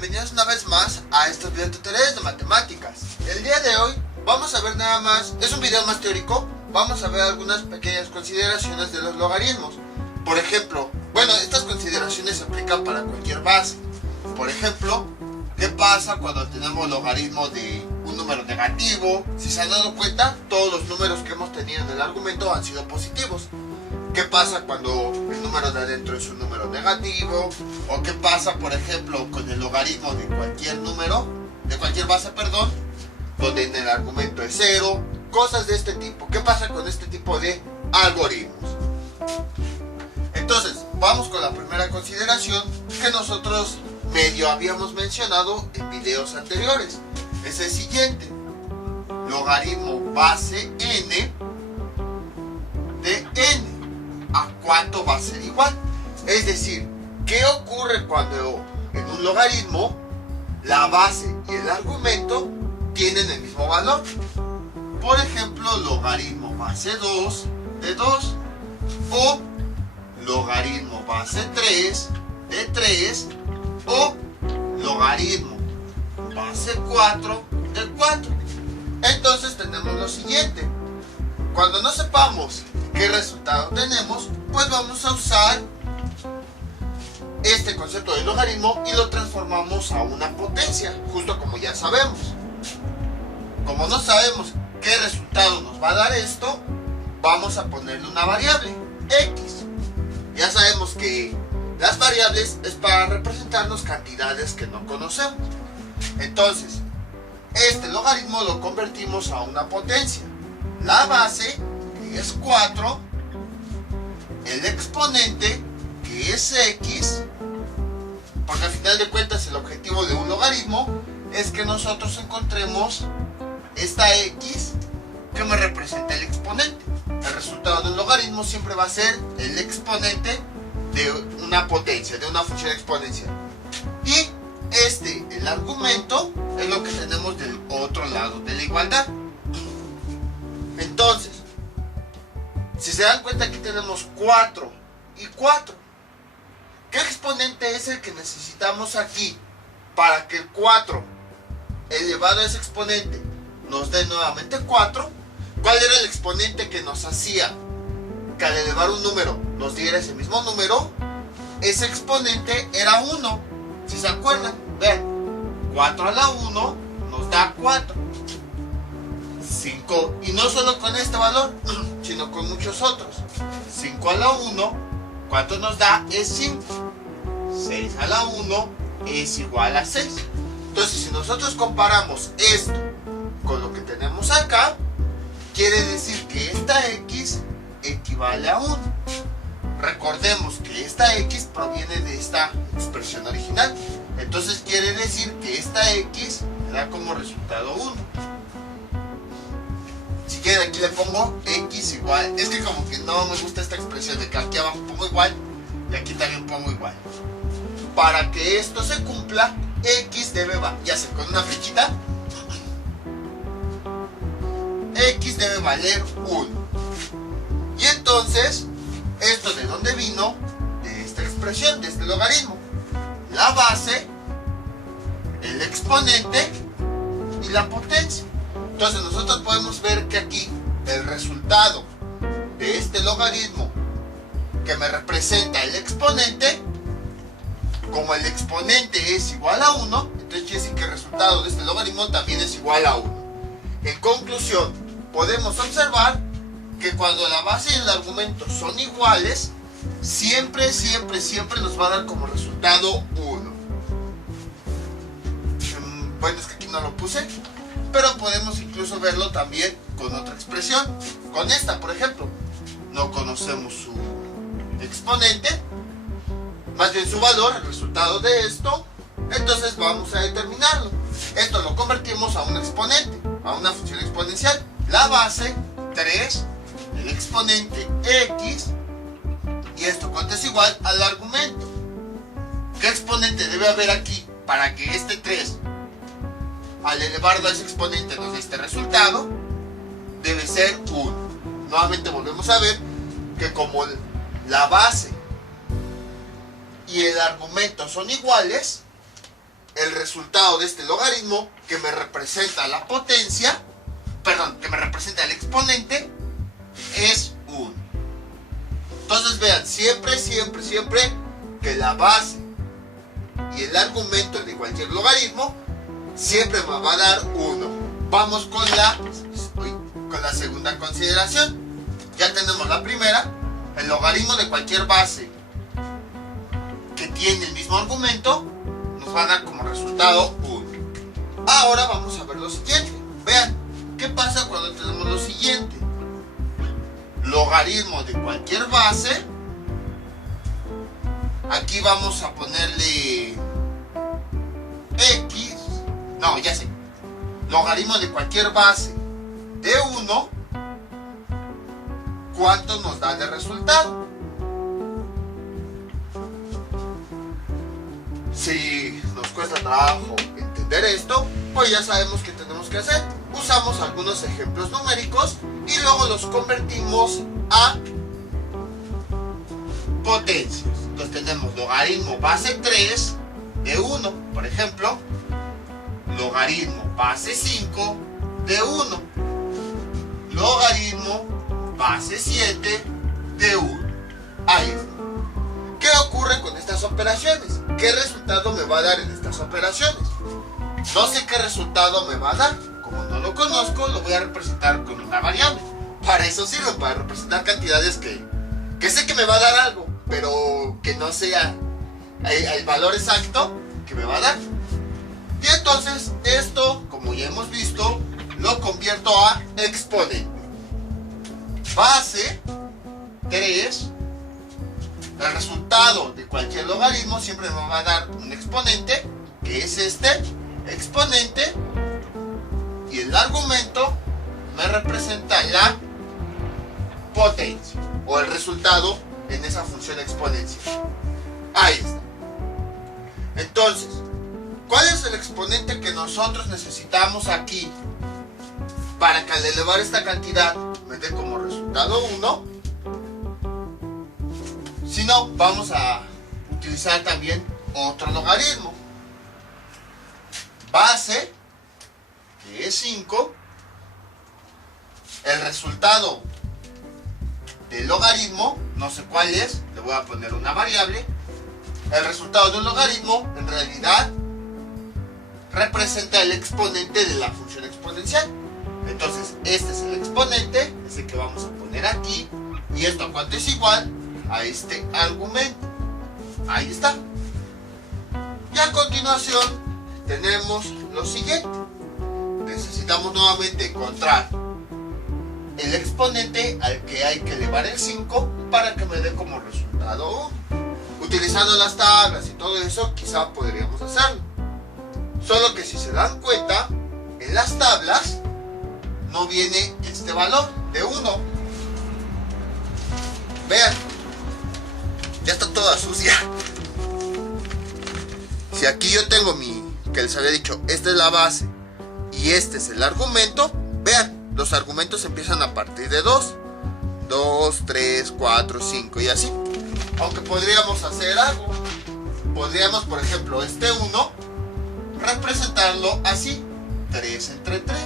bienvenidos una vez más a estos videotutoriales de matemáticas. El día de hoy vamos a ver nada más, es un video más teórico, vamos a ver algunas pequeñas consideraciones de los logaritmos. Por ejemplo, bueno, estas consideraciones se aplican para cualquier base. Por ejemplo, ¿qué pasa cuando tenemos logaritmo de un número negativo? Si se han dado cuenta, todos los números que hemos tenido en el argumento han sido positivos. ¿Qué pasa cuando el número de adentro es un número negativo? ¿O qué pasa, por ejemplo, con el logaritmo de cualquier número, de cualquier base, perdón, donde en el argumento es 0? Cosas de este tipo. ¿Qué pasa con este tipo de algoritmos? Entonces, vamos con la primera consideración que nosotros medio habíamos mencionado en videos anteriores. Es el siguiente: logaritmo base n de n. ¿A cuánto va a ser igual? Es decir, ¿qué ocurre cuando en un logaritmo la base y el argumento tienen el mismo valor? Por ejemplo, logaritmo base 2 de 2 o logaritmo base 3 de 3 o logaritmo base 4 de 4. Entonces tenemos lo siguiente: cuando no sepamos qué resultado tenemos, pues vamos a usar este concepto de logaritmo y lo transformamos a una potencia, justo como ya sabemos. Como no sabemos qué resultado nos va a dar esto, vamos a ponerle una variable, x. Ya sabemos que las variables es para representarnos cantidades que no conocemos. Entonces, este logaritmo lo convertimos a una potencia. La base, que es 4, el exponente, que es x, porque al final de cuentas el objetivo de un logaritmo es que nosotros encontremos esta x que me representa el exponente. El resultado del logaritmo siempre va a ser el exponente de una potencia, de una función exponencial. Y el argumento, es lo que tenemos del otro lado de la igualdad. Entonces, si se dan cuenta, aquí tenemos 4 y 4. ¿Qué exponente es el que necesitamos aquí para que el 4 elevado a ese exponente nos dé nuevamente 4? ¿Cuál era el exponente que nos hacía que al elevar un número nos diera ese mismo número? Ese exponente era 1. Si se acuerdan, vean, 4 a la 1 nos da 4. 5, y no solo con este valor, sino con muchos otros. 5 a la 1, ¿cuánto nos da? Es 5. 6 a la 1 es igual a 6. Entonces, si nosotros comparamos esto con lo que tenemos acá, quiere decir que esta x equivale a 1. Recordemos que esta x proviene de esta expresión original. Entonces quiere decir que esta x me da como resultado 1. Si quieren, aquí le pongo x igual. Es que como que no me gusta esta expresión de que aquí abajo pongo igual y aquí también pongo igual. Para que esto se cumpla, x debe, ya sé, con una flechita, x debe valer 1. Y entonces, ¿esto de dónde vino? De esta expresión, de este logaritmo. La base, el exponente y la potencia. Entonces nosotros podemos ver que aquí el resultado de este logaritmo que me representa el exponente, como el exponente es igual a 1, entonces quiere decir que el resultado de este logaritmo también es igual a 1. En conclusión, podemos observar que cuando la base y el argumento son iguales, siempre nos va a dar como resultado 1. Bueno, es que aquí no lo puse, pero podemos incluso verlo también con otra expresión. Con esta, por ejemplo, no conocemos su exponente, más bien su valor, el resultado de esto. Entonces vamos a determinarlo. Esto lo convertimos a un exponente, a una función exponencial. La base, 3, el exponente, x, y esto cuánto es igual al argumento. ¿Qué exponente debe haber aquí para que este 3, al elevarlo a ese exponente, nos dé este resultado? Debe ser 1. Nuevamente volvemos a ver que como la base y el argumento son iguales, el resultado de este logaritmo que me representa la potencia, perdón, que me representa el exponente, es 1. Entonces vean, siempre que la base y el argumento de cualquier logaritmo siempre me va a dar 1. Vamos con la segunda consideración. Ya tenemos la primera, el logaritmo de cualquier base que tiene el mismo argumento nos va a dar como resultado 1. Ahora vamos a ver lo siguiente. Vean, ¿qué pasa cuando tenemos lo siguiente? Logaritmo de cualquier base. Aquí vamos a ponerle x. No, ya sé. Logaritmo de cualquier base de 1. ¿Cuánto nos da de resultado? Si nos cuesta trabajo entender esto, pues ya sabemos qué tenemos que hacer. Usamos algunos ejemplos numéricos y luego los convertimos a potencias. Entonces tenemos logaritmo base 3 de 1, por ejemplo, logaritmo base 5 de 1, logaritmo base 7 de 1. Ahí está. ¿Qué ocurre con estas operaciones? ¿Qué resultado me va a dar en estas operaciones? No sé qué resultado me va a dar. Como no lo conozco, lo voy a representar con una variable. Para eso sirve, para representar cantidades que sé que me va a dar algo, pero que no sea el valor exacto que me va a dar. Y entonces esto, como ya hemos visto, lo convierto a exponente. Base 3. El resultado de cualquier logaritmo siempre me va a dar un exponente, que es este exponente, y el argumento me representa la potencia o el resultado en esa función exponencial. Ahí está. Entonces, ¿cuál es el exponente que nosotros necesitamos aquí para que al elevar esta cantidad me dé como resultado 1? Si no, vamos a utilizar también otro logaritmo. Base, que es 5. El resultado del logaritmo, no sé cuál es, le voy a poner una variable. El resultado de un logaritmo, en realidad, representa el exponente de la función exponencial. Entonces, este es el exponente, es el que vamos a poner aquí. ¿Y esto a cuánto es igual? A este argumento. Ahí está. Y a continuación tenemos lo siguiente. Necesitamos nuevamente encontrar el exponente al que hay que elevar el 5 para que me dé como resultado 1. Utilizando las tablas y todo eso, quizá podríamos hacerlo. Solo que si se dan cuenta, en las tablas no viene este valor de 1. Vean, ya está toda sucia. Si aquí yo tengo que les había dicho, esta es la base y este es el argumento, vean, los argumentos empiezan a partir de 2, 3, 4, 5 y así. Aunque podríamos hacer algo. Podríamos, por ejemplo, este 1 representarlo así, 3 entre 3.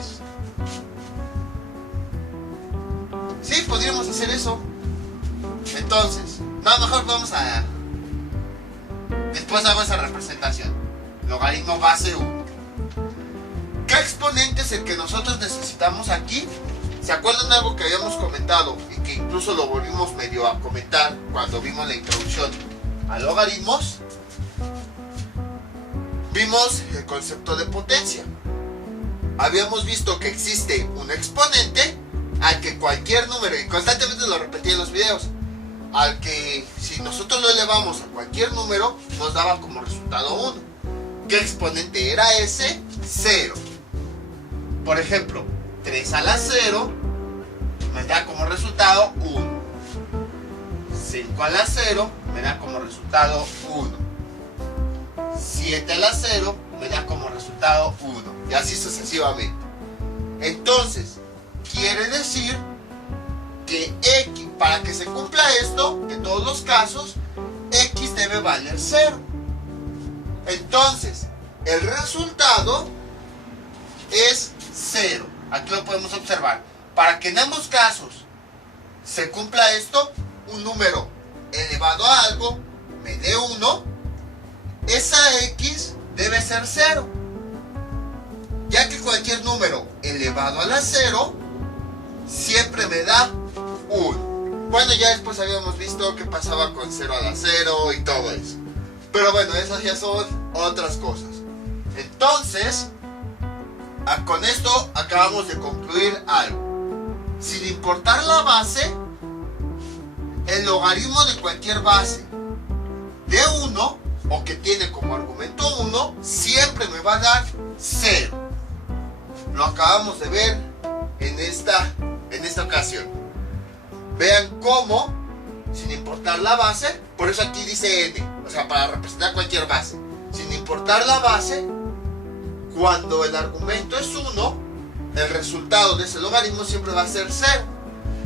Sí, podríamos hacer eso. Entonces, no, mejor vamos a... Después hago esa representación. Logaritmo base 1. ¿Qué exponente es el que nosotros necesitamos aquí? ¿Se acuerdan de algo que habíamos comentado y que incluso lo volvimos medio a comentar cuando vimos la introducción a logaritmos? Vimos el concepto de potencia. Habíamos visto que existe un exponente al que cualquier número, y constantemente lo repetí en los videos, al que si nosotros lo elevamos a cualquier número nos daba como resultado 1. ¿Qué exponente era ese? 0. Por ejemplo, 3 a la 0 me da como resultado 1. 5 a la 0 me da como resultado 1. 7 a la 0 me da como resultado 1. Y así sucesivamente. Entonces, quiere decir que X, para que se cumpla esto, en todos los casos, X debe valer 0. Entonces, el resultado es 0. Aquí lo podemos observar. Para que en ambos casos se cumpla esto, un número elevado a algo me dé 1, esa x debe ser 0, ya que cualquier número elevado a la 0 siempre me da 1. Bueno, ya después habíamos visto qué pasaba con 0 a la 0 y todo eso. Pero bueno, esas ya son otras cosas. Entonces, con esto acabamos de concluir algo. Sin importar la base, el logaritmo de cualquier base de 1, o que tiene como argumento 1, siempre me va a dar 0. Lo acabamos de ver en esta ocasión. Vean cómo, sin importar la base, por eso aquí dice n, o sea, para representar cualquier base, sin importar la base, cuando el argumento es 1, el resultado de ese logaritmo siempre va a ser 0,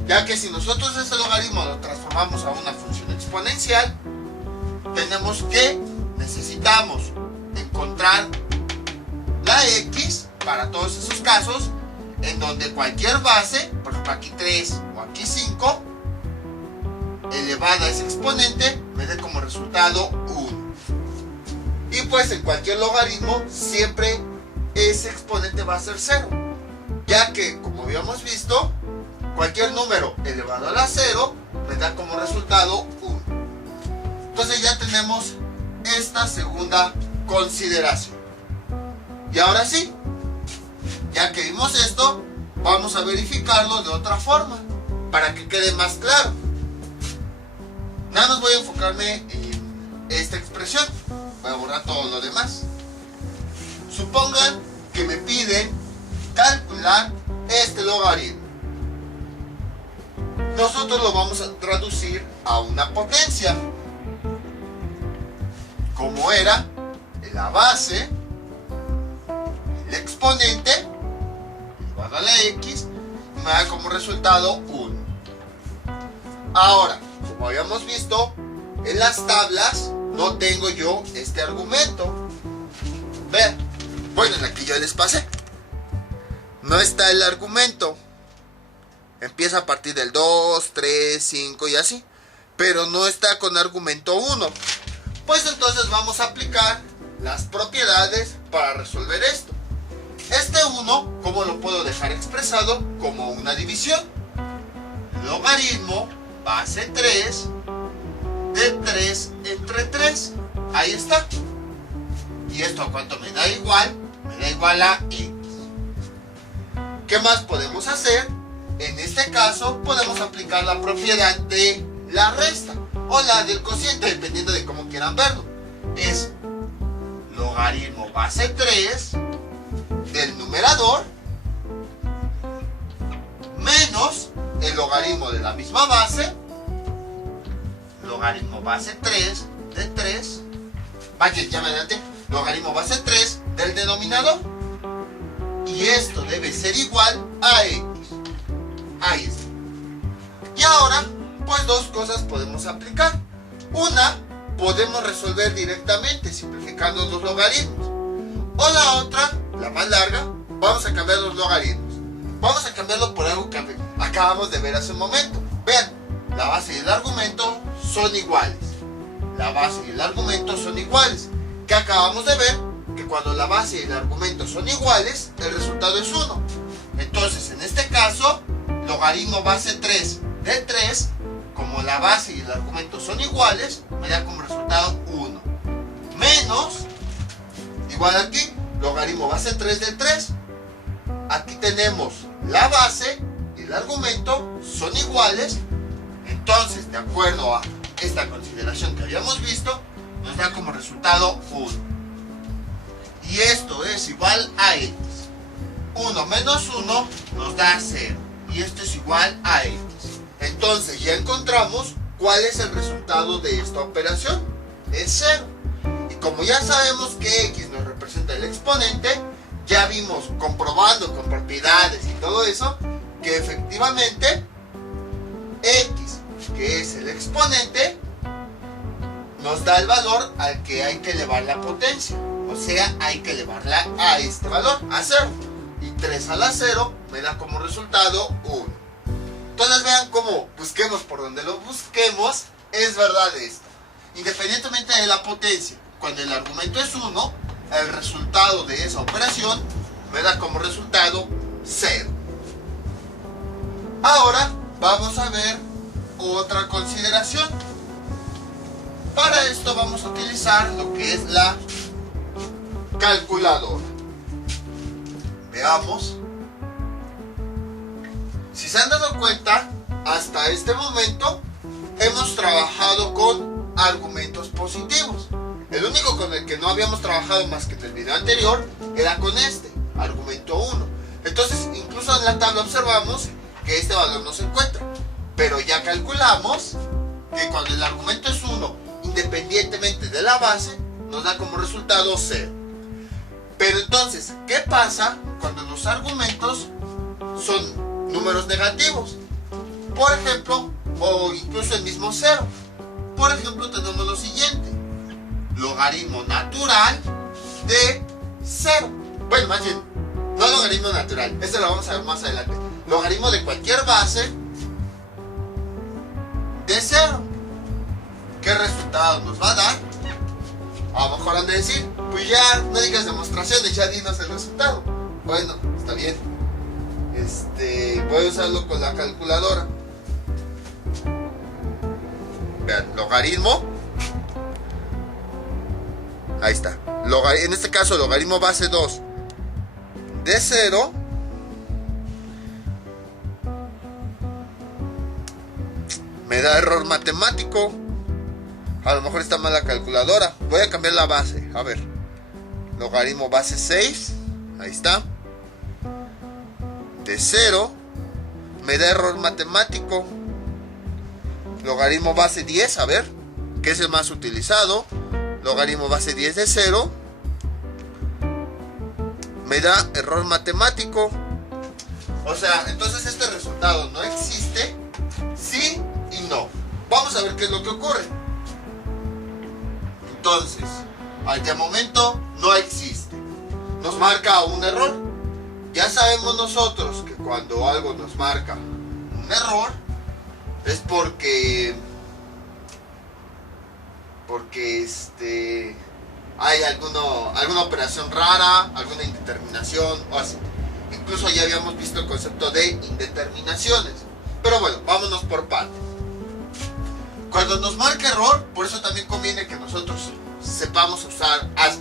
ya que si nosotros ese logaritmo lo transformamos a una función exponencial, necesitamos encontrar la x para todos esos casos en donde cualquier base, por ejemplo aquí 3 o aquí 5, elevada a ese exponente, me dé como resultado 1. Y pues en cualquier logaritmo siempre ese exponente va a ser 0, ya que, como habíamos visto, cualquier número elevado a la 0 me da como resultado 1. Entonces ya tenemos esta segunda consideración. Y ahora sí, ya que vimos esto, vamos a verificarlo de otra forma, para que quede más claro. Nada más voy a enfocarme en esta expresión. Voy a borrar todo lo demás. Supongan que me piden calcular este logaritmo. Nosotros lo vamos a traducir a una potencia. Como era la base, el exponente, elevado a la x, me da como resultado 1. Ahora, como habíamos visto, en las tablas no tengo yo este argumento. Vean, bueno, en la que yo les pasé, no está el argumento. Empieza a partir del 2, 3, 5 y así, pero no está con argumento 1. Pues entonces vamos a aplicar las propiedades para resolver esto. Este 1, ¿cómo lo puedo dejar expresado? Como una división. Logaritmo base 3 de 3 entre 3. Ahí está. ¿Y esto a cuánto me da igual? Me da igual a x. ¿Qué más podemos hacer? En este caso podemos aplicar la propiedad de la resta o la del cociente, dependiendo de cómo quieran verlo. Es logaritmo base 3 del numerador menos el logaritmo de la misma base, logaritmo base 3 de 3, vaya, ya me adelanté, logaritmo base 3 del denominador, y esto debe ser igual a x. Ahí está. Y ahora, pues dos cosas podemos aplicar. Una, podemos resolver directamente simplificando los logaritmos. O la otra, la más larga, vamos a cambiar los logaritmos. Vamos a cambiarlo por algo que acabamos de ver hace un momento. Vean, la base y el argumento son iguales. La base y el argumento son iguales. Que acabamos de ver que cuando la base y el argumento son iguales, el resultado es 1. Entonces, en este caso, logaritmo base 3 de 3, como la base y el argumento son iguales, me da como resultado 1. Menos, igual aquí, logaritmo base 3 de 3. Aquí tenemos la base y el argumento son iguales. Entonces, de acuerdo a esta consideración que habíamos visto, nos da como resultado 1. Y esto es igual a x. 1 menos 1 nos da 0. Y esto es igual a x. Entonces ya encontramos cuál es el resultado de esta operación. Es 0. Y como ya sabemos que x nos representa el exponente, ya vimos comprobando con propiedades y todo eso que efectivamente x, que es el exponente, nos da el valor al que hay que elevar la potencia. O O sea, hay que elevarla a este valor, a 0. Y 3 a la 0 me da como resultado 1. Entonces vean cómo busquemos por donde lo busquemos, es verdad esto. Independientemente de la potencia, cuando el argumento es 1, el resultado de esa operación me da como resultado 0. Ahora vamos a ver otra consideración. Para esto vamos a utilizar lo que es la calculadora. Veamos. Si se han dado cuenta, hasta este momento hemos trabajado con argumentos positivos. El único con el que no habíamos trabajado más que en el video anterior era con este, argumento 1. Entonces, incluso en la tabla observamos que este valor no se encuentra. Pero ya calculamos que cuando el argumento es 1, independientemente de la base, nos da como resultado 0. Pero entonces, ¿qué pasa cuando los argumentos son números negativos? Por ejemplo, o incluso el mismo 0. Por ejemplo, tenemos lo siguiente: logaritmo natural de 0. Bueno, más bien, no logaritmo natural, este lo vamos a ver más adelante. Logaritmo de cualquier base de 0. ¿Qué resultado nos va a dar? A lo mejor han de decir, pues ya no digas demostraciones, ya dinos el resultado. Bueno, está bien. Voy a usarlo con la calculadora. Vean, logaritmo. Ahí está. En este caso, logaritmo base 2 de 0. Me da error matemático. A lo mejor está mal la calculadora. Voy a cambiar la base. A ver. Logaritmo base 6. Ahí está. De 0. Me da error matemático. Logaritmo base 10. A ver. ¿Qué es el más utilizado? Logaritmo base 10 de 0. Me da error matemático. O sea, entonces este resultado no existe. Sí y no. Vamos a ver qué es lo que ocurre. Entonces, al momento no existe. Nos marca un error. Ya sabemos nosotros que cuando algo nos marca un error es porque hay alguna operación rara, alguna indeterminación o así. Incluso ya habíamos visto el concepto de indeterminaciones. Pero bueno, vámonos por partes. Cuando nos marca error, por eso también conviene que nosotros sepamos usar las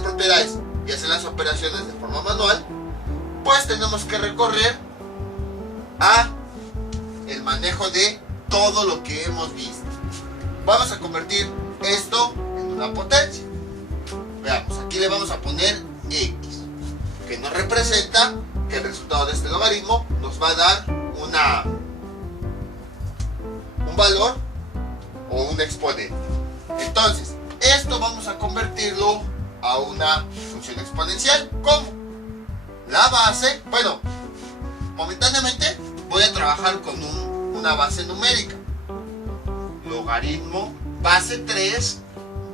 propiedades y hacer las operaciones de forma manual, pues tenemos que recorrer a el manejo de todo lo que hemos visto. Vamos a convertir esto en una potencia. Veamos, aquí le vamos a poner x, que nos representa que el resultado de este logaritmo nos va a dar un valor o un exponente. Entonces, esto vamos a convertirlo a una función exponencial. ¿Cómo? La base, bueno, momentáneamente voy a trabajar con una base numérica. Logaritmo base 3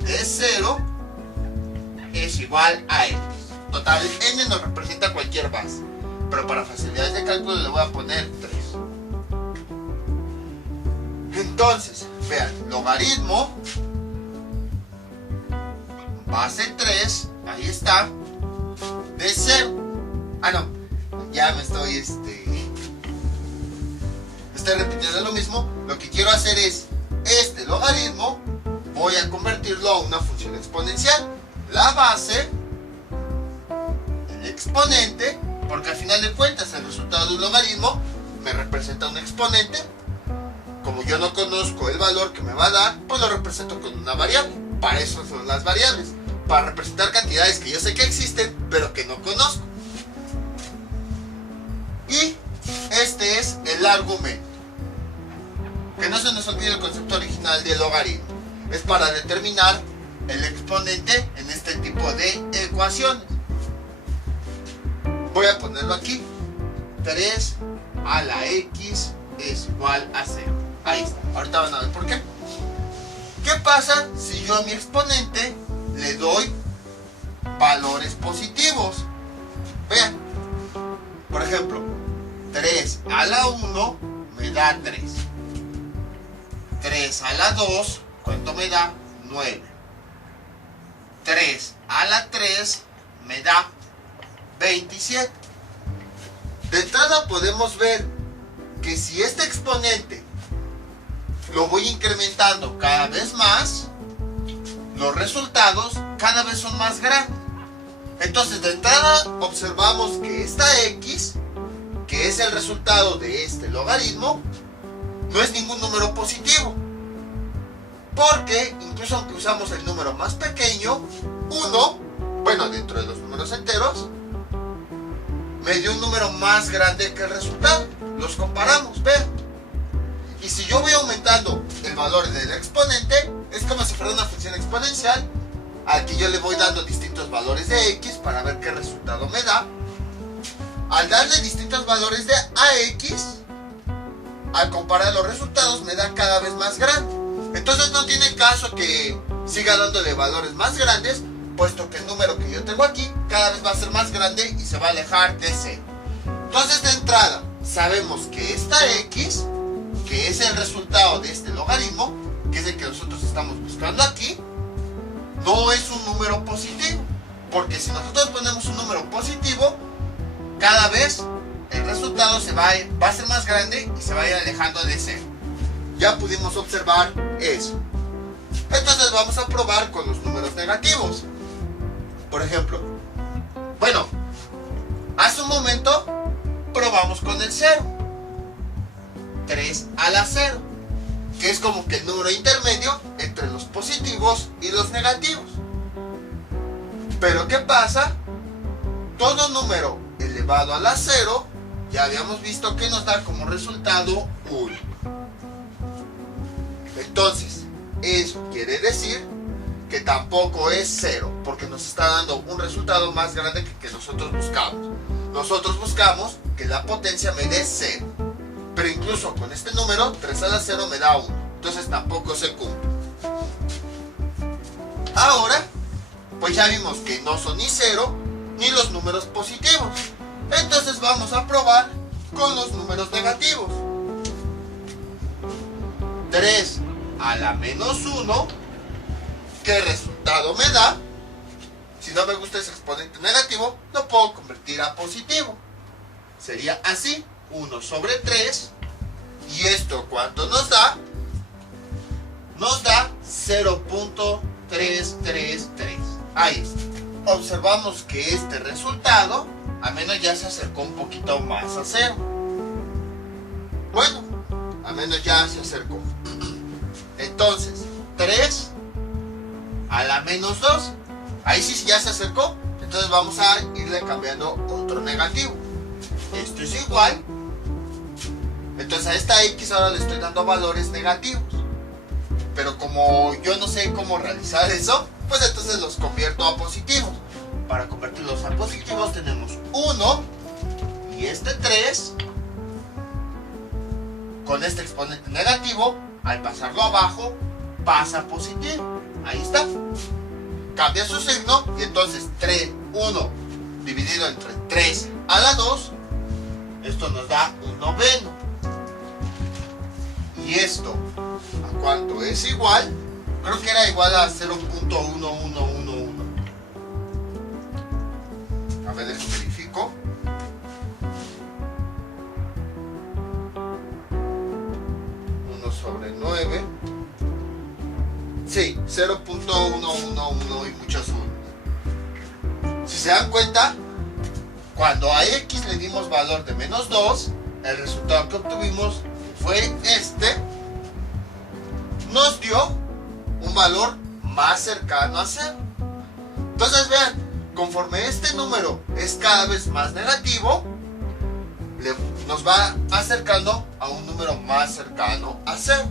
de 0 es igual a x. Total, n nos representa cualquier base, pero para facilidades de cálculo le voy a poner 3. Entonces, vean, logaritmo base 3, ahí está, de 0. No, ya me estoy repitiendo lo mismo. Lo que quiero hacer es, este logaritmo voy a convertirlo a una función exponencial. La base, el exponente, porque al final de cuentas el resultado de un logaritmo me representa un exponente. Como yo no conozco el valor que me va a dar, pues lo represento con una variable. Para eso son las variables, para representar cantidades que yo sé que existen, pero que no conozco. Y este es el argumento. Que no se nos olvide el concepto original de logaritmo. Es para determinar el exponente en este tipo de ecuaciones. Voy a ponerlo aquí. 3 a la x es igual a 0. Ahí está. Ahorita van a ver por qué. ¿Qué pasa si yo a mi exponente le doy valores positivos. Vean, por ejemplo, 3 a la 1 me da 3. 3 a la 2, ¿cuánto me da? 9. 3 a la 3 me da 27. De entrada podemos ver que si este exponente lo voy incrementando cada vez más, los resultados cada vez son más grandes. Entonces de entrada observamos que esta x, que es el resultado de este logaritmo, no es ningún número positivo. Porque incluso aunque usamos el número más pequeño, 1, bueno, dentro de los números enteros, me dio un número más grande que el resultado. Los comparamos, vean. Y si yo voy aumentando el valor del exponente, es como si fuera una función exponencial, al que yo le voy dando distintos valores de x para ver qué resultado me da. Al darle distintos valores de ax, al comparar los resultados me da cada vez más grande. Entonces no tiene caso que siga dándole valores más grandes, puesto que el número que yo tengo aquí cada vez va a ser más grande y se va a alejar de 0. Entonces de entrada sabemos que esta x, que es el resultado de este logaritmo, que es el que nosotros estamos buscando aquí, no es un número positivo. Porque si nosotros ponemos un número positivo, cada vez el resultado va a ser más grande y se va a ir alejando de 0. Ya pudimos observar eso. Entonces vamos a probar con los números negativos. Por ejemplo, bueno, hace un momento probamos con el 0. 3 a la 0, que es como que el número intermedio entre los positivos y los negativos. Pero ¿qué pasa? Todo número elevado a la 0, ya habíamos visto que nos da como resultado 1. Entonces, eso quiere decir que tampoco es 0, porque nos está dando un resultado más grande que nosotros buscamos. Nosotros buscamos que la potencia me dé 0. Pero incluso con este número, 3 a la 0 me da 1. Entonces tampoco se cumple. Ahora, pues ya vimos que no son ni 0 ni los números positivos. Entonces vamos a probar con los números negativos. 3 a la menos 1, ¿qué resultado me da? Si no me gusta ese exponente negativo, lo puedo convertir a positivo. Sería así. 1 sobre 3, y esto ¿cuánto nos da? Nos da 0.333. Ahí está. Observamos que este resultado al menos ya se acercó un poquito más a 0. Bueno, al menos ya se acercó. Entonces 3 a la menos 2, ahí sí ya se acercó. Entonces vamos a irle cambiando otro negativo. Esto es igual. Entonces a esta x ahora le estoy dando valores negativos. Pero como yo no sé cómo realizar eso, pues entonces los convierto a positivos. Para convertirlos a positivos tenemos 1 y este 3. Con este exponente negativo, al pasarlo abajo, pasa a positivo. Ahí está. Cambia su signo y entonces 1 dividido entre 3 a la 2, esto nos da un noveno. Y esto, ¿a cuánto es igual? Creo que era igual a 0.1111. A ver, eso verifico. Sobre 9. Sí, 0.111 y muchos unos. Si se dan cuenta, cuando a x le dimos valor de menos 2, el resultado que obtuvimos fue este. Nos dio un valor más cercano a 0. Entonces vean, conforme este número es cada vez más negativo, nos va acercando a un número más cercano a 0.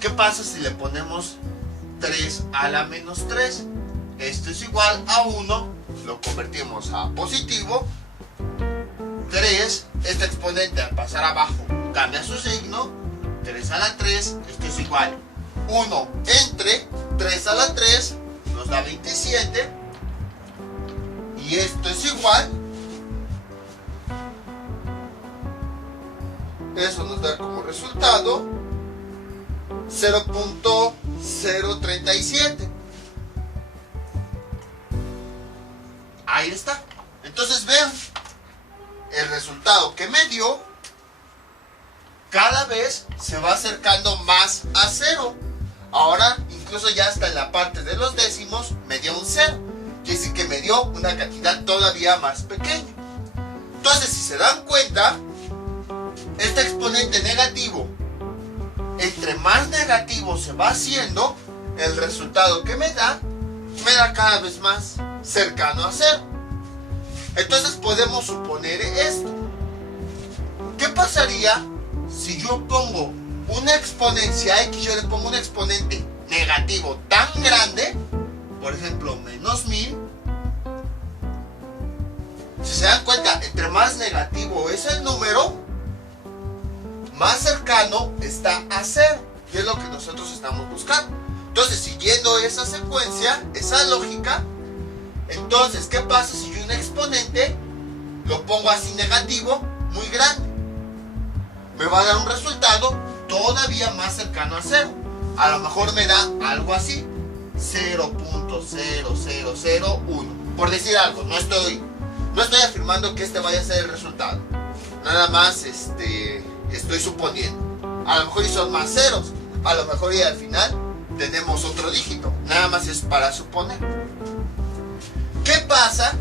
¿Qué pasa si le ponemos 3 a la menos 3? Esto es igual a 1, lo convertimos a positivo. 3, este exponente al pasar abajo cambia su signo. 3 a la 3, esto es igual 1 entre 3 a la 3 nos da 27. Y esto es igual. Eso nos da como resultado 0.037. Ahí está. Entonces vean, el resultado que me dio cada vez se va acercando más a 0. Ahora incluso ya hasta en la parte de los décimos me dio un 0. Quiere decir que me dio una cantidad todavía más pequeña. Entonces, si se dan cuenta, este exponente negativo, entre más negativo se va haciendo, el resultado que me da cada vez más cercano a 0. Entonces podemos suponer esto. ¿Qué pasaría si yo pongo una exponencia a x, yo le pongo un exponente negativo tan grande, por ejemplo, menos 1000? Si se dan cuenta, entre más negativo es el número, más cercano está a 0. Y es lo que nosotros estamos buscando. Entonces, siguiendo esa secuencia, esa lógica, entonces, ¿qué pasa si yo un exponente lo pongo así negativo, muy grande? Me va a dar un resultado todavía más cercano a 0. A lo mejor me da algo así, 0.0001. Por decir algo, no estoy afirmando que este vaya a ser el resultado. Nada más estoy suponiendo. A lo mejor y son más ceros. A lo mejor y al final tenemos otro dígito. Nada más es para suponer. ¿Qué pasa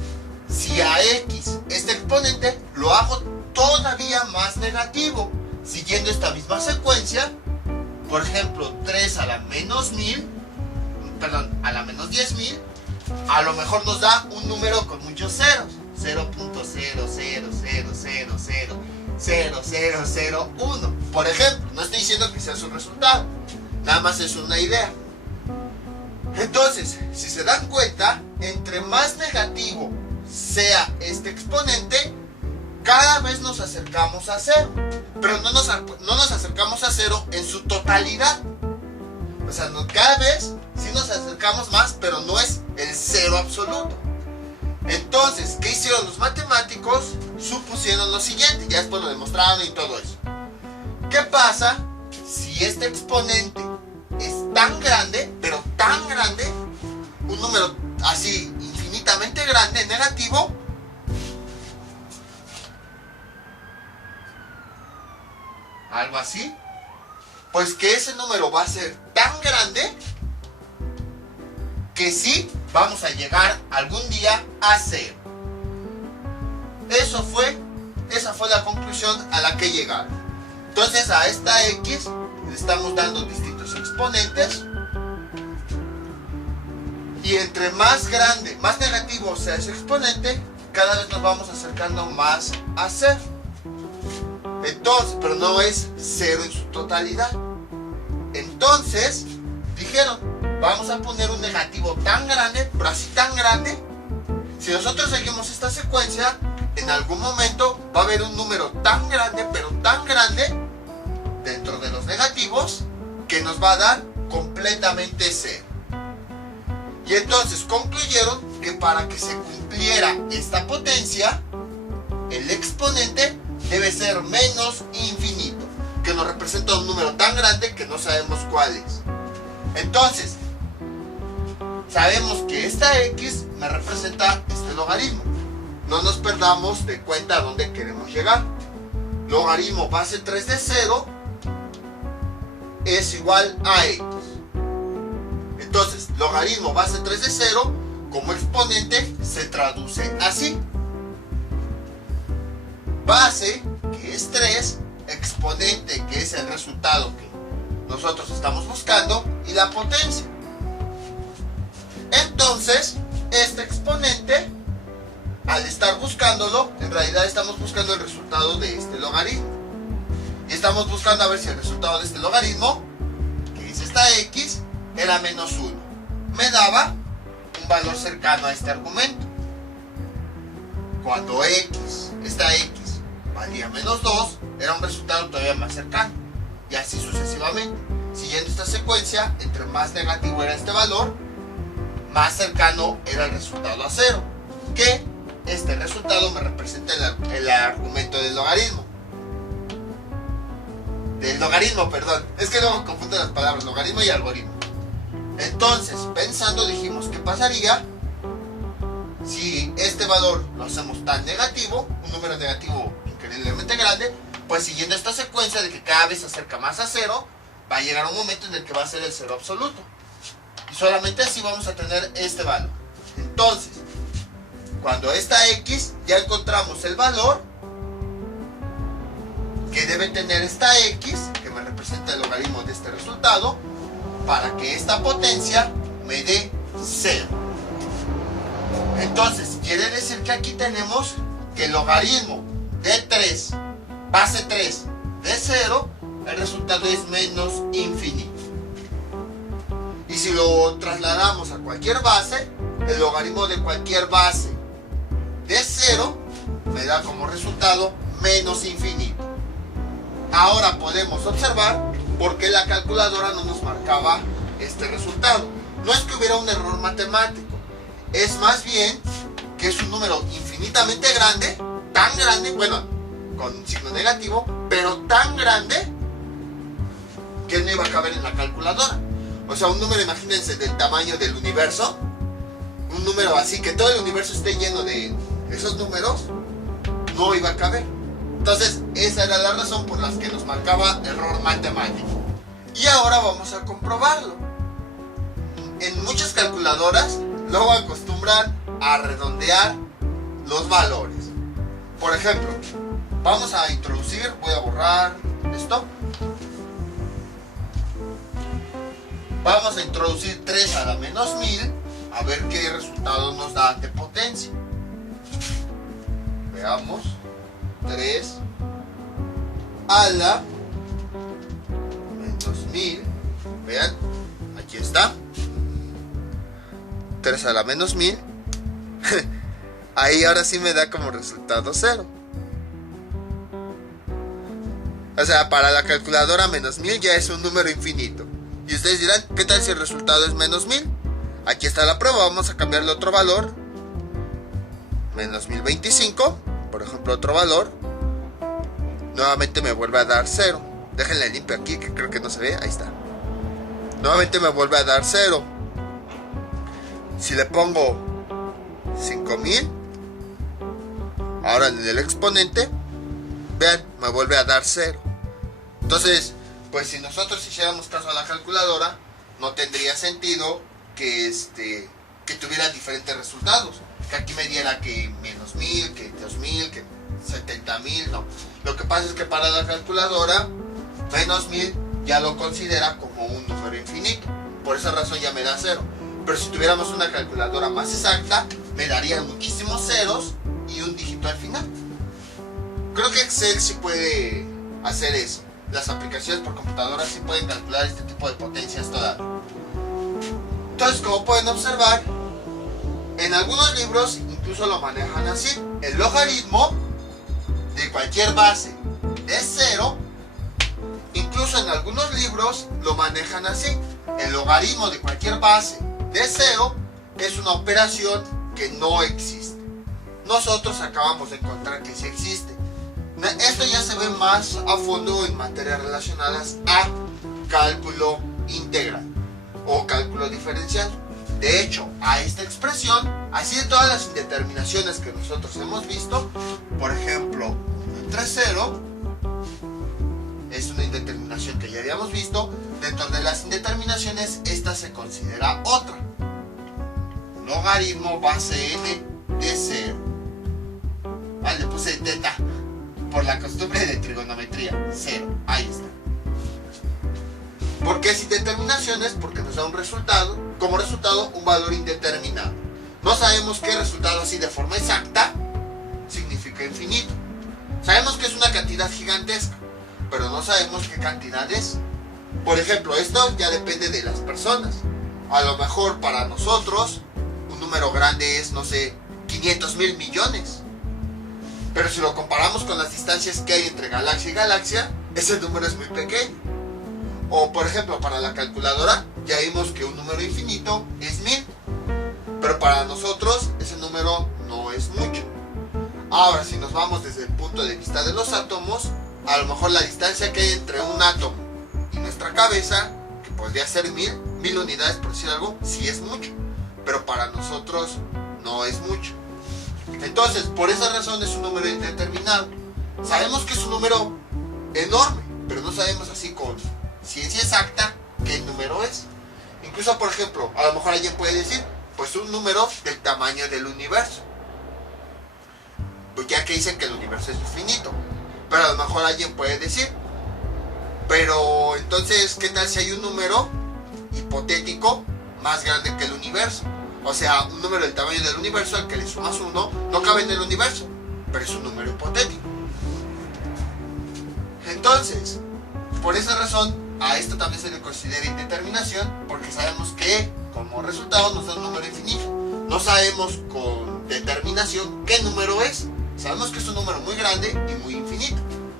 si a x, este exponente, lo hago todavía más negativo? Siguiendo esta misma secuencia, por ejemplo, 3 a la menos 1000, a la menos 10.000, a lo mejor nos da un número con muchos ceros. 0.000000001. Por ejemplo, no estoy diciendo que sea su resultado, nada más es una idea. Entonces, si se dan cuenta, entre más negativo sea este exponente, cada vez nos acercamos a 0. Pero no nos acercamos a 0 en su totalidad. O sea, cada vez sí nos acercamos más, pero no es el 0 absoluto. Entonces, ¿qué hicieron los matemáticos? Supusieron lo siguiente, ya después lo demostraron y todo eso. ¿Qué pasa si este exponente es tan grande, pero tan grande, un número así infinitamente grande, negativo, algo así, pues que ese número va a ser tan grande que sí vamos a llegar algún día a 0. Esa fue la conclusión a la que llegaron. Entonces a esta x le estamos dando distintos exponentes, y entre más grande, más negativo sea ese exponente, cada vez nos vamos acercando más a 0. Entonces, pero no es 0 en su totalidad. Entonces dijeron, vamos a poner un negativo tan grande, pero así tan grande. Si nosotros seguimos esta secuencia, en algún momento va a haber un número tan grande, pero tan grande, dentro de los negativos, que nos va a dar completamente 0. Y entonces concluyeron que para que se cumpliera esta potencia, el exponente debe ser menos infinito, que nos representa un número tan grande que no sabemos cuál es. Entonces, sabemos que esta x me representa este logaritmo. No nos perdamos de cuenta a dónde queremos llegar. Logaritmo base 3 de 0 es igual a x. Entonces, logaritmo base 3 de 0 como exponente se traduce así. Base, que es 3, exponente, que es el resultado que nosotros estamos buscando, y la potencia. Entonces, este exponente, al estar buscándolo, en realidad estamos buscando el resultado de este logaritmo. Y estamos buscando a ver si el resultado de este logaritmo, que es esta x, era menos 1. Me daba un valor cercano a este argumento. Cuando esta x valía menos 2, era un resultado todavía más cercano. Y así sucesivamente. Siguiendo esta secuencia, entre más negativo era este valor, más cercano era el resultado a 0, que este resultado me representa el argumento del logaritmo. Perdón, es que luego confundo las palabras logaritmo y algoritmo. Entonces, pensando, dijimos, ¿qué pasaría si este valor lo hacemos tan negativo, un número negativo increíblemente grande? Pues siguiendo esta secuencia de que cada vez se acerca más a 0, va a llegar un momento en el que va a ser el 0 absoluto. Y solamente así vamos a tener este valor. Entonces, cuando esta x ya encontramos el valor que debe tener esta x, que me representa el logaritmo de este resultado, para que esta potencia me dé 0. Entonces, quiere decir que aquí tenemos que el logaritmo de 3, base 3 de 0, el resultado es menos infinito. Y si lo trasladamos a cualquier base, el logaritmo de cualquier base de 0 me da como resultado menos infinito. Ahora podemos observar por qué la calculadora no nos marcaba este resultado. No es que hubiera un error matemático, es más bien que es un número infinitamente grande, tan grande, bueno, con signo negativo, pero tan grande que no iba a caber en la calculadora. O sea, un número, imagínense, del tamaño del universo, un número así, que todo el universo esté lleno de esos números, no iba a caber. Entonces, esa era la razón por la que nos marcaba error matemático. Y ahora vamos a comprobarlo. En muchas calculadoras luego acostumbran a redondear los valores. Por ejemplo, vamos a introducir, voy a borrar esto. Vamos a introducir 3 a la menos 1000, a ver qué resultado nos da de potencia. Veamos. 3 a la menos 1000. Vean, aquí está. 3 a la menos 1000. Ahí ahora sí me da como resultado 0. O sea, para la calculadora menos 1000 ya es un número infinito. Y ustedes dirán, ¿qué tal si el resultado es menos 1000? Aquí está la prueba, vamos a cambiarle otro valor. Menos 1025, por ejemplo, otro valor. Nuevamente me vuelve a dar 0. Déjenle limpio aquí, que creo que no se ve, ahí está. Nuevamente me vuelve a dar 0. Si le pongo 5000, ahora en el exponente, vean, me vuelve a dar 0. Entonces, pues si nosotros hiciéramos caso a la calculadora, no tendría sentido que tuviera diferentes resultados. Que aquí me diera que menos 1000, que 2000, que 70000, no. Lo que pasa es que para la calculadora, menos 1000 ya lo considera como un número infinito. Por esa razón ya me da 0. Pero si tuviéramos una calculadora más exacta, me daría muchísimos ceros y un dígito al final. Creo que Excel sí puede hacer eso. Las aplicaciones por computadora sí pueden calcular este tipo de potencias todavía. Entonces, como pueden observar, en algunos libros incluso lo manejan así. El logaritmo de cualquier base de 0, incluso en algunos libros lo manejan así. El logaritmo de cualquier base de 0 es una operación que no existe. Nosotros acabamos de encontrar que sí existe. Esto ya se ve más a fondo en materias relacionadas a cálculo integral o cálculo diferencial. De hecho, a esta expresión, así de todas las indeterminaciones que nosotros hemos visto, por ejemplo, 1 entre 0 es una indeterminación que ya habíamos visto. Dentro de las indeterminaciones, esta se considera otra. Logaritmo base n de 0. Ah, le puse teta por la costumbre de trigonometría. 0, ahí está. ¿Por qué es indeterminaciones? Porque nos da un resultado, como resultado un valor indeterminado. No sabemos qué resultado así de forma exacta significa infinito. Sabemos que es una cantidad gigantesca, pero no sabemos qué cantidad es. Por ejemplo, esto ya depende de las personas. A lo mejor para nosotros un número grande es, no sé, 500,000 millones. Pero si lo comparamos con las distancias que hay entre galaxia y galaxia, ese número es muy pequeño. O por ejemplo, para la calculadora ya vimos que un número infinito es 1000. pero para nosotros ese número no es mucho. Ahora, si nos vamos desde el punto de vista de los átomos, a lo mejor la distancia que hay entre un átomo y nuestra cabeza, que podría ser 1000 unidades por decir algo, sí es mucho, pero para nosotros no es mucho. Entonces, por esa razón es un número indeterminado. Sabemos que es un número enorme, pero no sabemos así con ciencia exacta qué número es. Incluso, por ejemplo, a lo mejor alguien puede decir, pues un número del tamaño del universo, pues ya que dicen que el universo es infinito. Pero a lo mejor alguien puede decir, pero entonces, ¿qué tal si hay un número hipotético más grande que el universo? O sea, un número del tamaño del universo al que le sumas 1 no cabe en el universo, pero es un número hipotético. Entonces, por esa razón, a esto también se le considera indeterminación, porque sabemos que como resultado nos da un número infinito. No sabemos con determinación qué número es. Sabemos que es un número muy grande y muy infinito,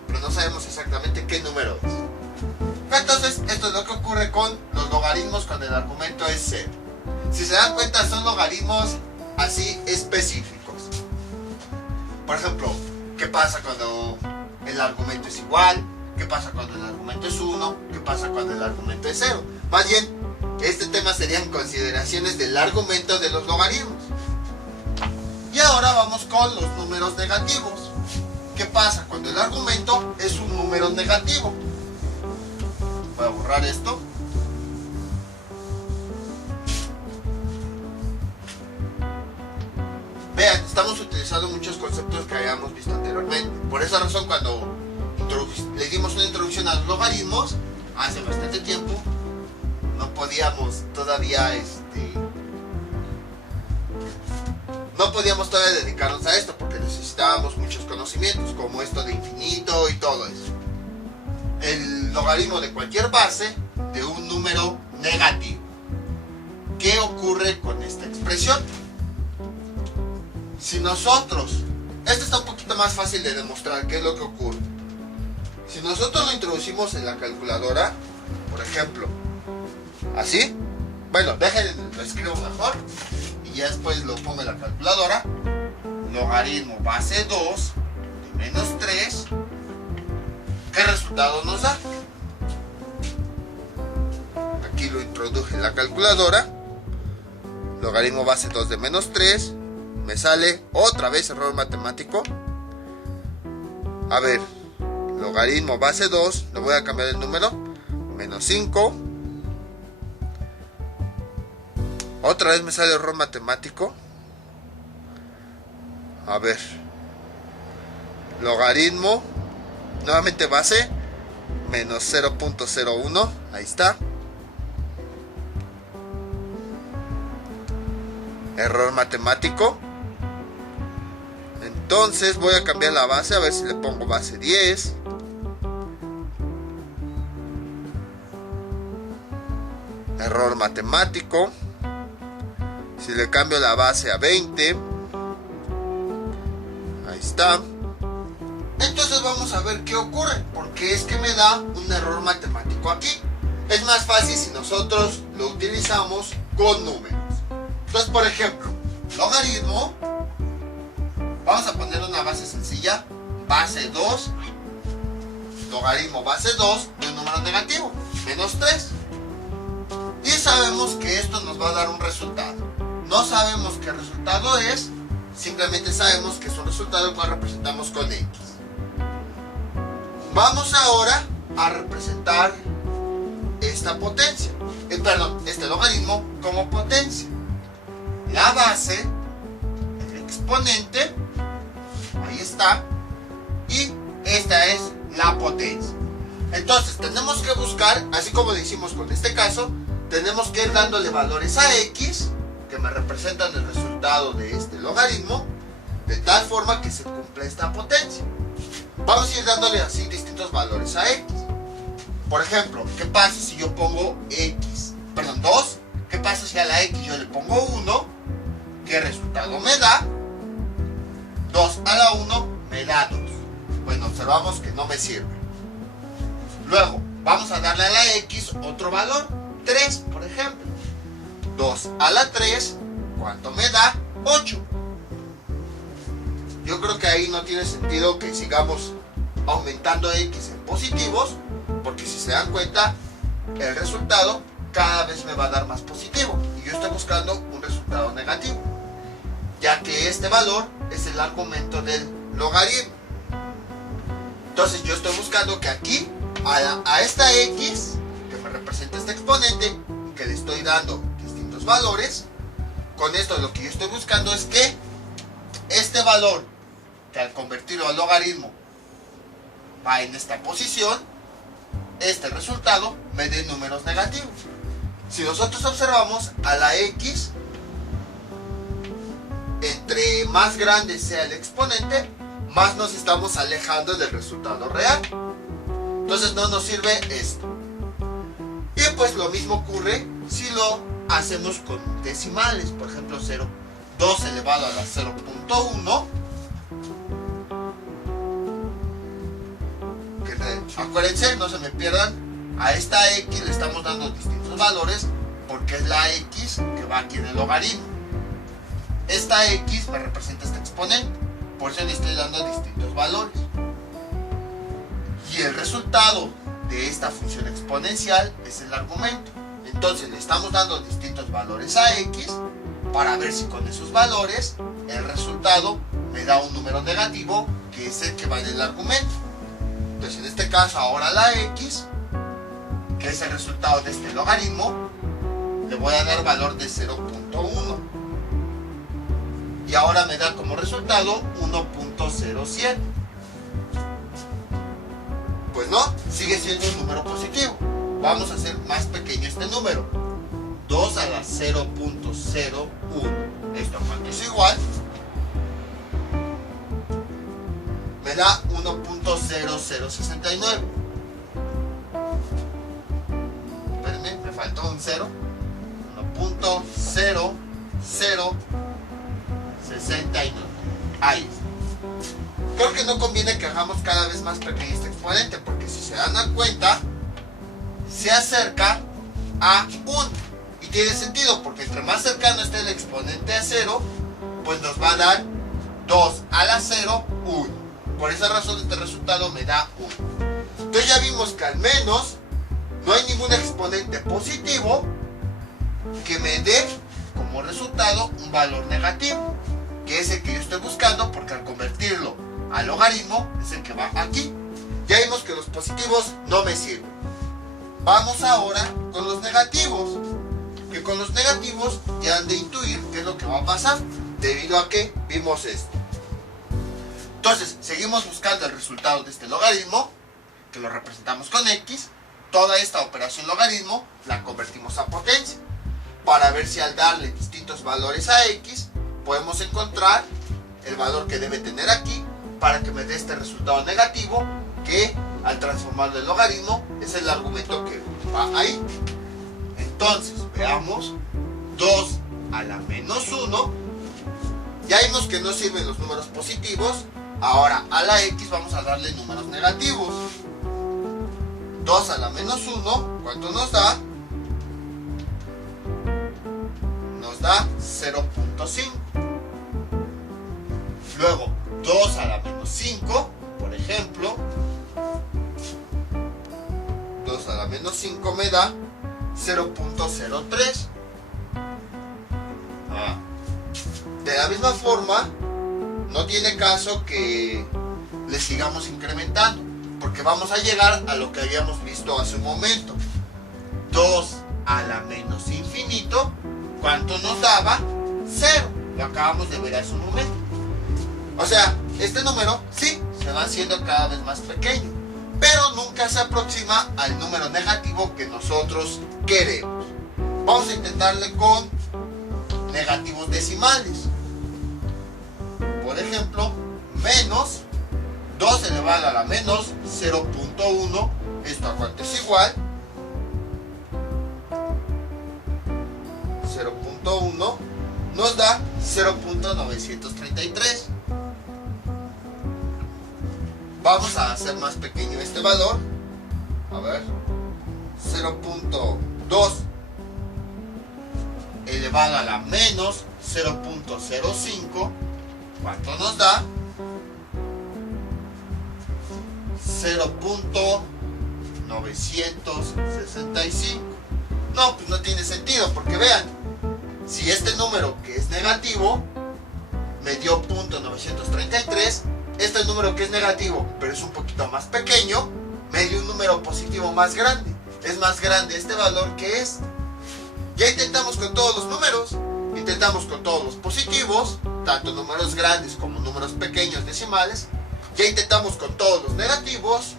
pero no sabemos exactamente qué número es. Entonces, esto es lo que ocurre con los logaritmos cuando el argumento es 0. Si se dan cuenta, son logaritmos así específicos. Por ejemplo, ¿qué pasa cuando el argumento es igual? ¿Qué pasa cuando el argumento es 1? ¿Qué pasa cuando el argumento es 0? Más bien, este tema serían consideraciones del argumento de los logaritmos. Y ahora vamos con los números negativos. ¿Qué pasa cuando el argumento es un número negativo? Voy a borrar esto. Vean, estamos utilizando muchos conceptos que habíamos visto anteriormente. Por esa razón, cuando le dimos una introducción a los logaritmos hace bastante tiempo, no podíamos todavía dedicarnos a esto, porque necesitábamos muchos conocimientos, como esto de infinito y todo eso. El logaritmo de cualquier base de un número negativo. ¿Qué ocurre con esta expresión? Si nosotros, esto está un poquito más fácil de demostrar qué es lo que ocurre. Si nosotros lo introducimos en la calculadora, por ejemplo, así, bueno, déjenme, lo escribo mejor y ya después lo pongo en la calculadora. Logaritmo base 2 de menos 3, ¿qué resultado nos da? Aquí lo introduje en la calculadora. Logaritmo base 2 de menos 3, me sale otra vez error matemático. A ver, logaritmo base 2, le voy a cambiar el número, menos 5. Otra vez me sale error matemático. A ver, logaritmo, nuevamente base, menos 0.01, ahí está. Error matemático. Entonces voy a cambiar la base, a ver si le pongo base 10. Error matemático. Si le cambio la base a 20, ahí está. Entonces vamos a ver qué ocurre, porque es que me da un error matemático aquí. Es más fácil si nosotros lo utilizamos con números. Entonces, por ejemplo, logaritmo, vamos a poner una base sencilla, base 2, logaritmo base 2 de un número negativo, menos 3. Y sabemos que esto nos va a dar un resultado. No sabemos qué resultado es, simplemente sabemos que es un resultado el cual representamos con X. Vamos ahora a representar esta potencia, este logaritmo como potencia. La base, el exponente, ahí está, y esta es la potencia. Entonces tenemos que buscar, así como lo hicimos con este caso, tenemos que ir dándole valores a X, que me representan el resultado de este logaritmo, de tal forma que se cumpla esta potencia. Vamos a ir dándole así distintos valores a X. Por ejemplo, ¿qué pasa si yo pongo 2? ¿Qué pasa si a la X yo le pongo 1? ¿Qué resultado me da? 2 a la 1 me da 2. Bueno, observamos que no me sirve. Luego, vamos a darle a la X otro valor, 3, por ejemplo. 2 a la 3, ¿Cuánto me da? 8. Yo creo que ahí no tiene sentido que sigamos aumentando x en positivos, porque si se dan cuenta, el resultado cada vez me va a dar más positivo y yo estoy buscando un resultado negativo, ya que este valor es el argumento del logaritmo. Entonces yo estoy buscando que aquí a esta x que me representa este exponente, que le estoy dando distintos valores, con esto lo que yo estoy buscando es que este valor, que al convertirlo al logaritmo va en esta posición, este resultado me dé números negativos. Si nosotros observamos a la x, entre más grande sea el exponente, más nos estamos alejando del resultado real. Entonces no nos sirve esto. Y pues lo mismo ocurre si lo hacemos con decimales. Por ejemplo, 2 elevado a la 0.1. Acuérdense, no se me pierdan, a esta x le estamos dando distintos valores porque es la x que va aquí en el logaritmo. Esta x me representa este exponente, por eso le estoy dando distintos valores. Y el resultado de esta función exponencial es el argumento. Entonces le estamos dando distintos valores a x para ver si con esos valores el resultado me da un número negativo, que es el que va en el argumento. Entonces en este caso ahora la x, que es el resultado de este logaritmo, le voy a dar valor de 0.1 y ahora me da como resultado 1.07. Pues no, sigue siendo un número positivo. Vamos a hacer más pequeño este número, 2 a la 0.01. ¿Esto a cuánto es igual? Me da 1.0069. Espérenme, me faltó un 0. 1.0069. Ahí está. Creo que no conviene que hagamos cada vez más pequeño este exponente, porque si se dan cuenta, se acerca a 1. Y tiene sentido, porque entre más cercano esté el exponente a 0, pues nos va a dar 2 a la 0, 1. Por esa razón este resultado me da 1. Entonces ya vimos que al menos no hay ningún exponente positivo que me dé como resultado un valor negativo, que es el que yo estoy buscando, porque al convertirlo al logaritmo es el que va aquí. Ya vimos que los positivos no me sirven. Vamos ahora con los negativos, que con los negativos ya han de intuir qué es lo que va a pasar, debido a que vimos esto. Entonces seguimos buscando el resultado de este logaritmo, que lo representamos con x. Toda esta operación logaritmo la convertimos a potencia, para ver si al darle distintos valores a x podemos encontrar el valor que debe tener aquí para que me dé este resultado negativo, que al transformarlo en logaritmo es el argumento que va ahí. Entonces veamos, 2 a la menos 1. Ya vimos que no sirven los números positivos. Ahora a la x vamos a darle números negativos. 2 a la menos 1, ¿cuánto nos da? Nos da 0.5. Luego 2 a la menos 5, por ejemplo, 2 a la menos 5 me da 0.03. De la misma forma, no tiene caso que le sigamos incrementando, porque vamos a llegar a lo que habíamos visto hace un momento. 2 a la menos infinito, ¿cuánto nos daba? 0. Lo acabamos de ver hace un momento. O sea, este número sí se va haciendo cada vez más pequeño, pero nunca se aproxima al número negativo que nosotros queremos. Vamos a intentarle con negativos decimales. Por ejemplo, menos 2 elevado a la menos 0.1. ¿Esto a cuánto es igual? 0.1 nos da 0.933. Vamos a hacer más pequeño este valor. A ver, 0.2 elevado a la menos 0.05, ¿cuánto nos da? 0.965. No, pues no tiene sentido, porque vean, si este número que es negativo me dio .933, este número que es negativo, pero es un poquito más pequeño, me dio un número positivo más grande. Es más grande este valor que este. Ya intentamos con todos los números, intentamos con todos los positivos, tanto números grandes como números pequeños decimales. Ya intentamos con todos los negativos,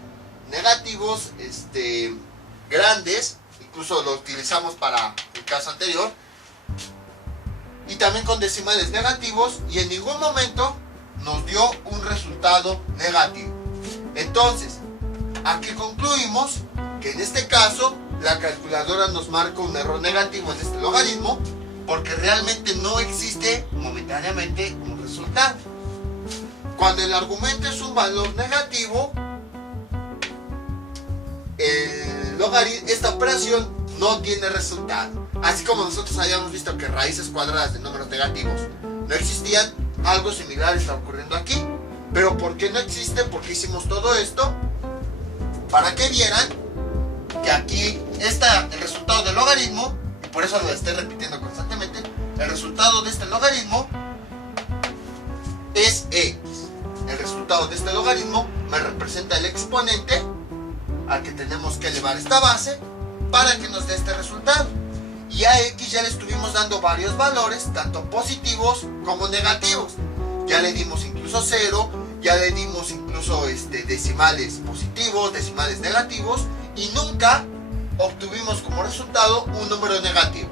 grandes, incluso lo utilizamos para el caso anterior, y también con decimales negativos, y en ningún momento nos dio un resultado negativo. Entonces, aquí concluimos que en este caso la calculadora nos marca un error negativo en este logaritmo, porque realmente no existe momentáneamente un resultado. Cuando el argumento es un valor negativo, esta operación no tiene resultado. Así como nosotros habíamos visto que raíces cuadradas de números negativos no existían, algo similar está ocurriendo aquí. Pero ¿por qué no existe? Porque hicimos todo esto para que vieran que aquí está el resultado del logaritmo, y por eso lo estoy repitiendo constantemente. El resultado de este logaritmo es X. El resultado de este logaritmo me representa el exponente al que tenemos que elevar esta base para que nos dé este resultado. Y a X ya le estuvimos dando varios valores, tanto positivos como negativos. Ya le dimos incluso 0, ya le dimos incluso decimales positivos, decimales negativos, y nunca obtuvimos como resultado un número negativo.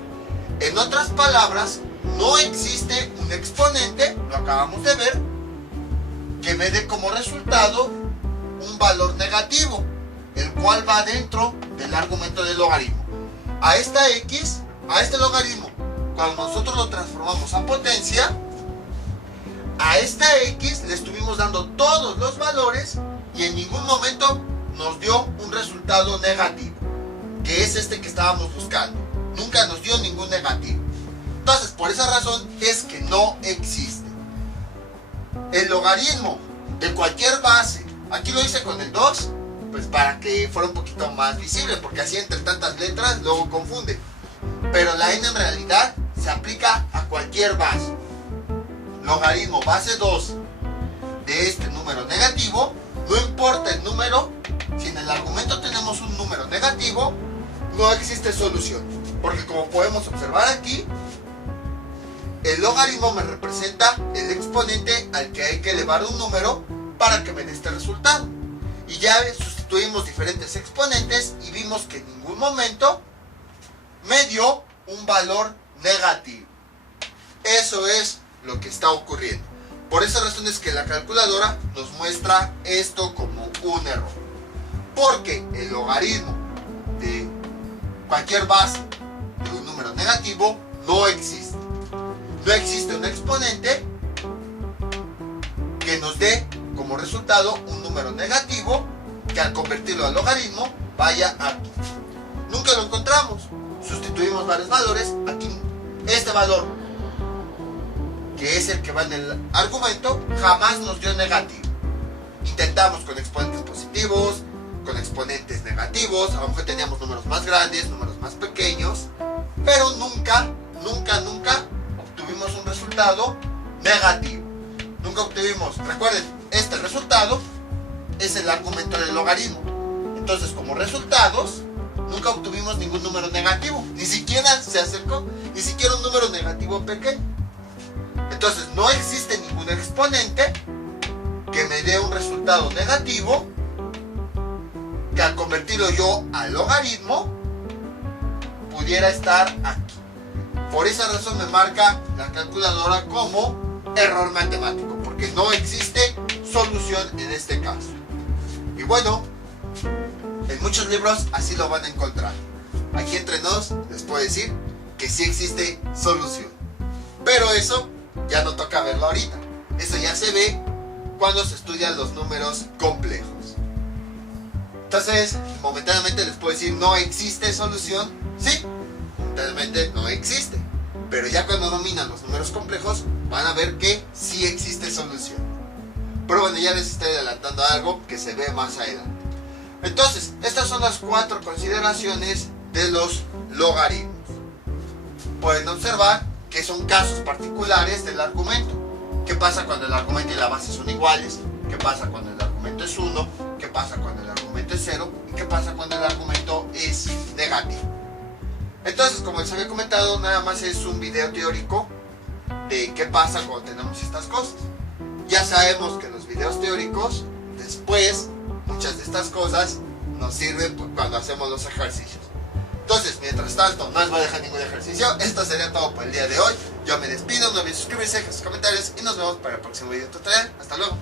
En otras palabras, no existe un exponente, lo acabamos de ver, que me dé como resultado un valor negativo, el cual va dentro del argumento del logaritmo. A esta X, a este logaritmo, cuando nosotros lo transformamos a potencia, a esta X le estuvimos dando todos los valores y en ningún momento nos dio un resultado negativo, que es este que estábamos buscando. Nunca nos dio ningún negativo. Entonces, por esa razón es que no existe. El logaritmo de cualquier base, aquí lo hice con el 2, pues para que fuera un poquito más visible, porque así entre tantas letras luego confunde. Pero la n en realidad se aplica a cualquier base. Logaritmo base 2 de este número negativo, no importa el número, si en el argumento tenemos un número negativo, no existe solución. Porque como podemos observar aquí, el logaritmo me representa el exponente al que hay que elevar un número para que me dé este resultado. Y ya sustituimos diferentes exponentes y vimos que en ningún momento me dio un valor negativo. Eso es lo que está ocurriendo. Por esa razón es que la calculadora nos muestra esto como un error. Porque el logaritmo de cualquier base de un número negativo no existe. No existe un exponente que nos dé como resultado un número negativo que al convertirlo al logaritmo vaya aquí. Nunca lo encontramos. Sustituimos varios valores. Aquí este valor, que es el que va en el argumento, jamás nos dio negativo. Intentamos con exponentes positivos, con exponentes negativos, a lo mejor teníamos números más grandes, números más pequeños, pero nunca obtuvimos un resultado negativo. Nunca obtuvimos, recuerden, este resultado es el argumento del logaritmo. Entonces, como resultados, nunca obtuvimos ningún número negativo, ni siquiera se acercó, ni siquiera un número negativo pequeño. Entonces, no existe ningún exponente que me dé un resultado negativo que al convertirlo yo al logaritmo pudiera estar aquí. Por esa razón me marca la calculadora como error matemático, porque no existe solución en este caso. Y bueno, en muchos libros así lo van a encontrar. Aquí entre nos les puedo decir que sí existe solución, pero eso ya no toca verlo ahorita. Eso ya se ve cuando se estudian los números complejos. Entonces, momentáneamente les puedo decir no existe solución. Sí, momentáneamente no existe. Pero ya cuando dominan los números complejos, van a ver que sí existe solución. Pero bueno, ya les estoy adelantando algo que se ve más adelante. Entonces, estas son las 4 consideraciones de los logaritmos. Pueden observar que son casos particulares del argumento. ¿Qué pasa cuando el argumento y la base son iguales? ¿Qué pasa cuando el argumento es 1? ¿Qué pasa cuando el argumento es 0? ¿Y qué pasa cuando el argumento es negativo? Entonces, como les había comentado, nada más es un video teórico de qué pasa cuando tenemos estas cosas. Ya sabemos que en los videos teóricos, después, muchas de estas cosas nos sirven cuando hacemos los ejercicios. Entonces, mientras tanto, no les voy a dejar ningún ejercicio. Esto sería todo por el día de hoy. Yo me despido, no olviden suscribirse, dejar sus comentarios y nos vemos para el próximo video tutorial. Hasta luego.